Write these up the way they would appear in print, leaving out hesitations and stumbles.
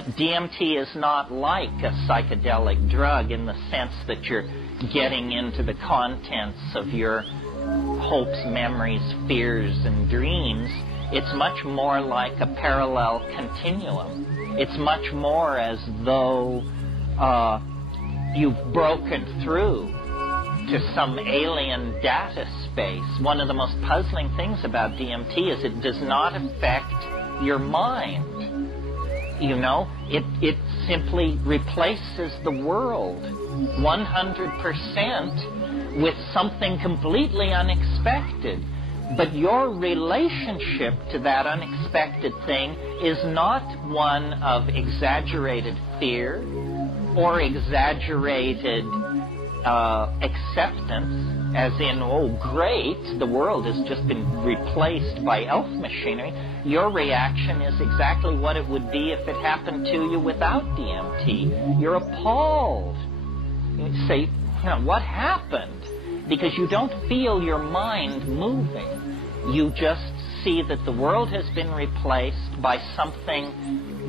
DMT is not like a psychedelic drug in the sense that you're getting into the contents of your hopes, memories, fears, and dreams. It's much more like a parallel continuum. It's much more as though you've broken through to some alien data space. One of the most puzzling things about DMT is it does not affect your mind. You know, it simply replaces the world 100% with something completely unexpected. But your relationship to that unexpected thing is not one of exaggerated fear or exaggerated acceptance, as in, oh great, the world has just been replaced by elf machinery. Your reaction is exactly what it would be if it happened to you without DMT. You're appalled. You say, you know, what happened? Because you don't feel your mind moving. You just see that the world has been replaced by something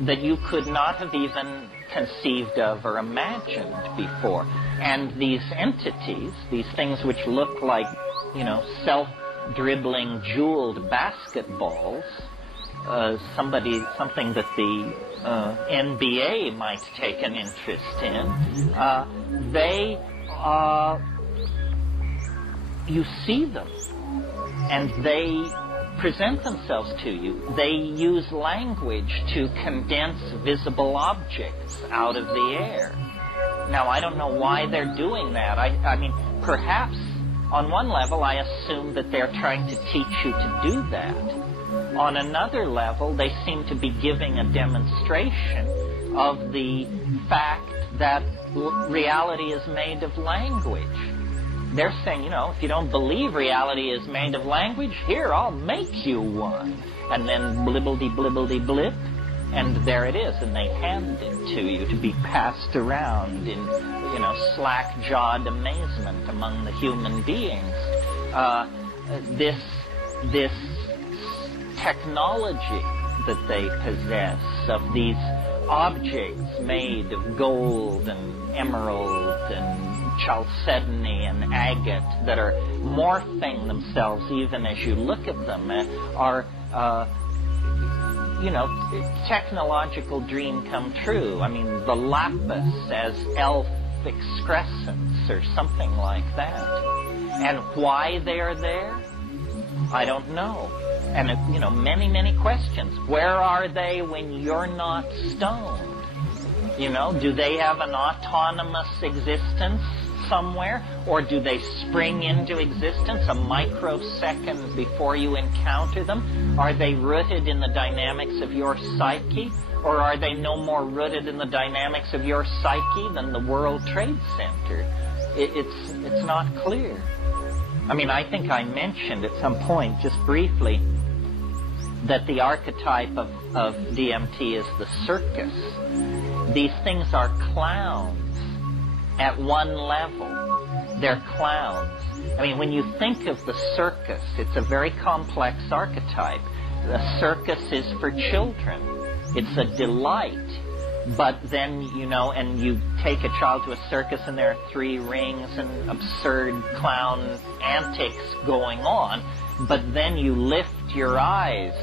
that you could not have even conceived of or imagined before. And these entities, these things which look like, you know, self-dribbling jeweled basketballs, something that the NBA might take an interest in, you see them, and they present themselves to you. They use language to condense visible objects out of the air. Now, I don't know why they're doing that. I mean, perhaps on one level I assume that they're trying to teach you to do that. On another level, they seem to be giving a demonstration of the fact that reality is made of language. They're saying, you know, if you don't believe reality is made of language, here, I'll make you one. And then blibbledy-blibbledy-blip, and there it is, and they hand it to you to be passed around in, you know, slack-jawed amazement among the human beings. This technology that they possess of these objects made of gold and emerald and chalcedony and agate that are morphing themselves even as you look at them are, you know, technological dream come true. I mean, the lapis as elf excrescence or something like that. And why they're there, I don't know. And, you know, many, many questions. Where are they when you're not stoned? You know, do they have an autonomous existence somewhere? Or do they spring into existence a microsecond before you encounter them? Are they rooted in the dynamics of your psyche? Or are they no more rooted in the dynamics of your psyche than the World Trade Center? It's not clear. I mean, I think I mentioned at some point, just briefly, that the archetype of DMT is the circus. These things are clowns at one level. They're clowns. I mean, when you think of the circus, it's a very complex archetype. The circus is for children. It's a delight. But then, you know, and you take a child to a circus and there are 3 rings and absurd clown antics going on. But then you lift your eyes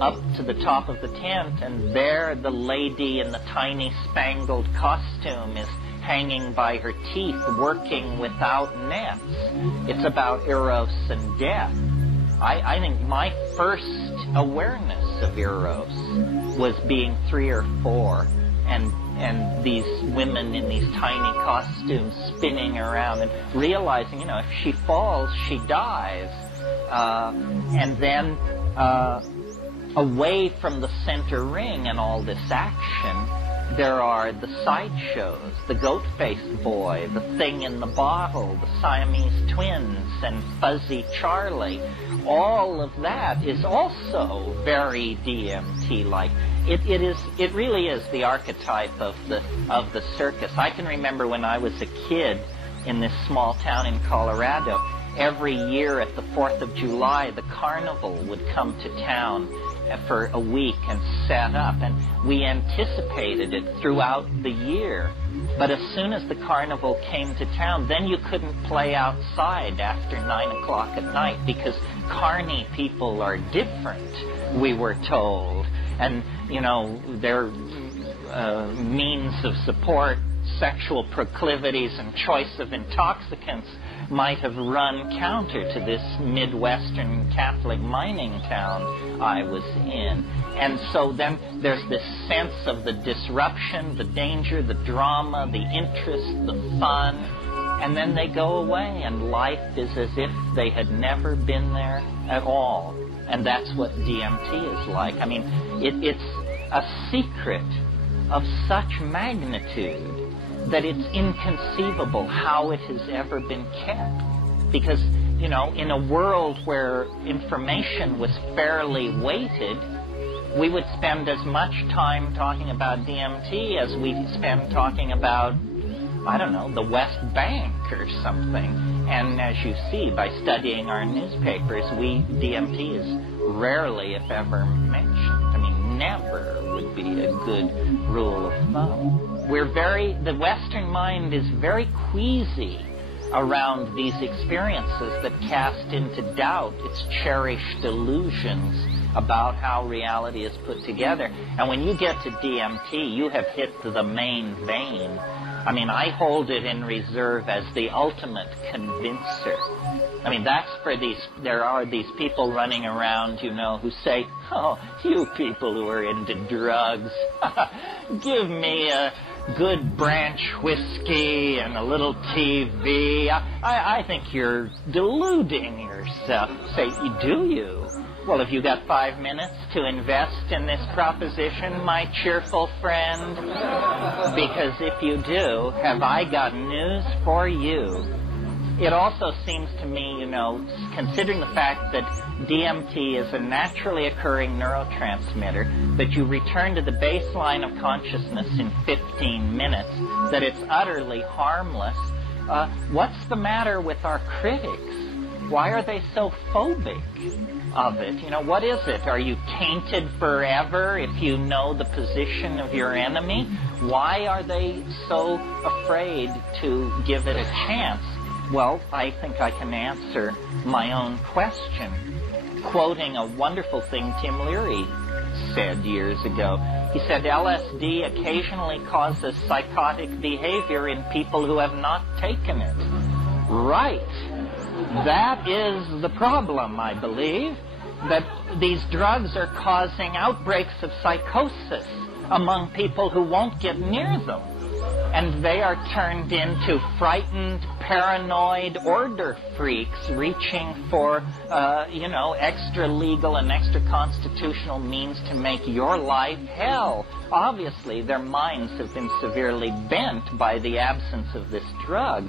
up to the top of the tent, and there the lady in the tiny spangled costume is hanging by her teeth, working without nets. It's about Eros and death. I think my first awareness of Eros was being 3 or 4, and these women in these tiny costumes spinning around and realizing, you know, if she falls, she dies. And then away from the center ring and all this action, there are the sideshows, the goat-faced boy, the thing in the bottle, the Siamese twins, and Fuzzy Charlie. All of that is also very DMT-like. It really is the archetype of the circus. I can remember when I was a kid in this small town in Colorado, every year at the 4th of July, the carnival would come to town. for a week and set up, and we anticipated it throughout the year. But as soon as the carnival came to town, then you couldn't play outside after 9 o'clock at night, because carny people are different, we were told. And, you know, their means of support, sexual proclivities, and choice of intoxicants might have run counter to this Midwestern Catholic mining town I was in. And so then there's this sense of the disruption, the danger, the drama, the interest, the fun, and then they go away, and life is as if they had never been there at all. And that's what DMT is like. I mean, it's a secret of such magnitude that it's inconceivable how it has ever been kept. Because, you know, in a world where information was fairly weighted, we would spend as much time talking about DMT as we spend talking about, I don't know, the West Bank or something. And as you see, by studying our newspapers, DMT is rarely, if ever, mentioned. I mean, never would be a good rule of thumb. The Western mind is very queasy around these experiences that cast into doubt its cherished illusions about how reality is put together. And when you get to DMT, you have hit the main vein. I mean, I hold it in reserve as the ultimate convincer. I mean, that's for there are these people running around, you know, who say, oh, you people who are into drugs, give me a good branch whiskey and a little TV. I think you're deluding yourself. Say, do you? Well, have you got 5 minutes to invest in this proposition, my cheerful friend? Because if you do, have I got news for you. It also seems to me, you know, considering the fact that DMT is a naturally occurring neurotransmitter, that you return to the baseline of consciousness in 15 minutes, that it's utterly harmless. What's the matter with our critics? Why are they so phobic of it? You know, what is it? Are you tainted forever if you know the position of your enemy? Why are they so afraid to give it a chance? Well, I think I can answer my own question, quoting a wonderful thing Tim Leary said years ago. He said, LSD occasionally causes psychotic behavior in people who have not taken it. Right. That is the problem, I believe, that these drugs are causing outbreaks of psychosis among people who won't get near them. And they are turned into frightened, paranoid order freaks reaching for, extra-legal and extra-constitutional means to make your life hell. Obviously, their minds have been severely bent by the absence of this drug.